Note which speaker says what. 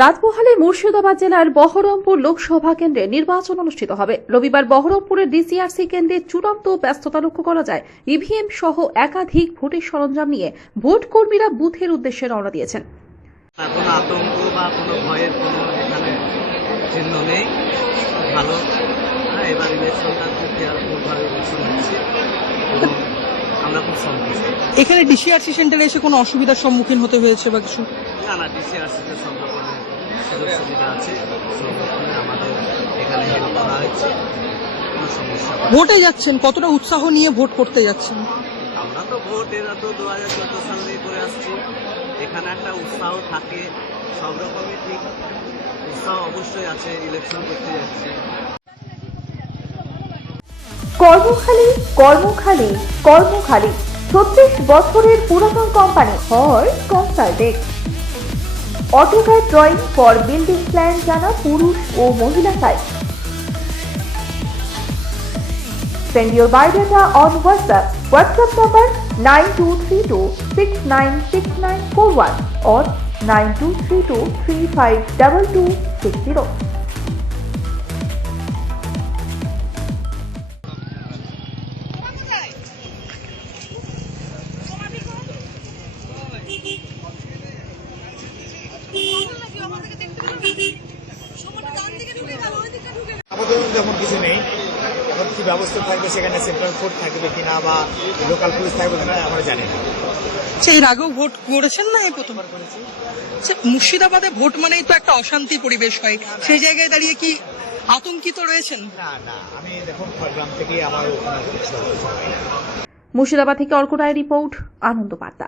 Speaker 1: রাজমহলে মুর্শিদাবাদ জেলার বহরমপুর লোকসভা কেন্দ্রে নির্বাচন অনুষ্ঠিত হবে। রবিবার বহরমপুরের ডিসিআরসি কেন্দ্রে চূড়ান্ত ব্যস্ততা লক্ষ্য করা যায়। ইভিএম সহ একাধিক ভোটের সরঞ্জাম নিয়ে ভোট কর্মীরা বুথের উদ্দেশ্যে রওনা দিয়েছেন।
Speaker 2: কোনো আতঙ্ক বা কোনো ভয়ের কোনো এখানে চিহ্ন নেই। ভালো। হ্যাঁ এবার ইলেকশনটা খুব কেয়ারফুলভাবে ইলেকশন হচ্ছে। আমরা খুব সন্তুষ্ট।
Speaker 3: এখানে ডিসিআরসি সেন্টারে এসে কোনো অসুবিধার সম্মুখীন হতে হয়েছে বা কিছু?
Speaker 2: না না ডিসিআরসিতে সব রকমের সুযোগ সুবিধা আছে সব রকমের আমাদের এখানে হেল্প করা হয়েছে কোনো সমস্যা
Speaker 3: ভোটে যাচ্ছেন কতটা উৎসাহ নিয়ে ভোট করতে যাচ্ছেন?
Speaker 2: আমরা তো ভোট এরা তো দু হাজার চোদ্দ সাল থেকে করে আসছি। এখানে একটা উৎসাহ থাকে সব রকমই ঠিক। উৎসাহ অবশ্যই আছে ইলেকশন করতে যাচ্ছে।
Speaker 4: কর্মখালী কর্মখালী কর্মখালী। ছত্রিশ বছরের পুরাতন company Har consultant AutoCAD drawing for building plan জানা পুরুষ ও মহিলা site Send your biodata on WhatsApp. WhatsApp number 9232696941 or 9232352260.
Speaker 5: আপাতত তেমন কিছু নেই। এখন কি ব্যবস্থা থাকবে সেখানে সেন্ট্রাল কোর্ট থাকবে কিনা বা লোকাল পুলিশ থাকবে কিনা আমরা জানি না।
Speaker 3: আচ্ছা এর আগেও ভোট করেছেন না এই প্রথমবার করেছেন আচ্ছা মুর্শিদাবাদে ভোট মানেই তো একটা অশান্তি পরিবেশ হয়। সেই জায়গায় দাঁড়িয়ে কি আতঙ্কিত রয়েছেন?
Speaker 5: না না আমি দেখুন থেকে আমার।
Speaker 1: মুর্শিদাবাদ থেকে অর্ক রায় রিপোর্ট আনন্দ বার্তা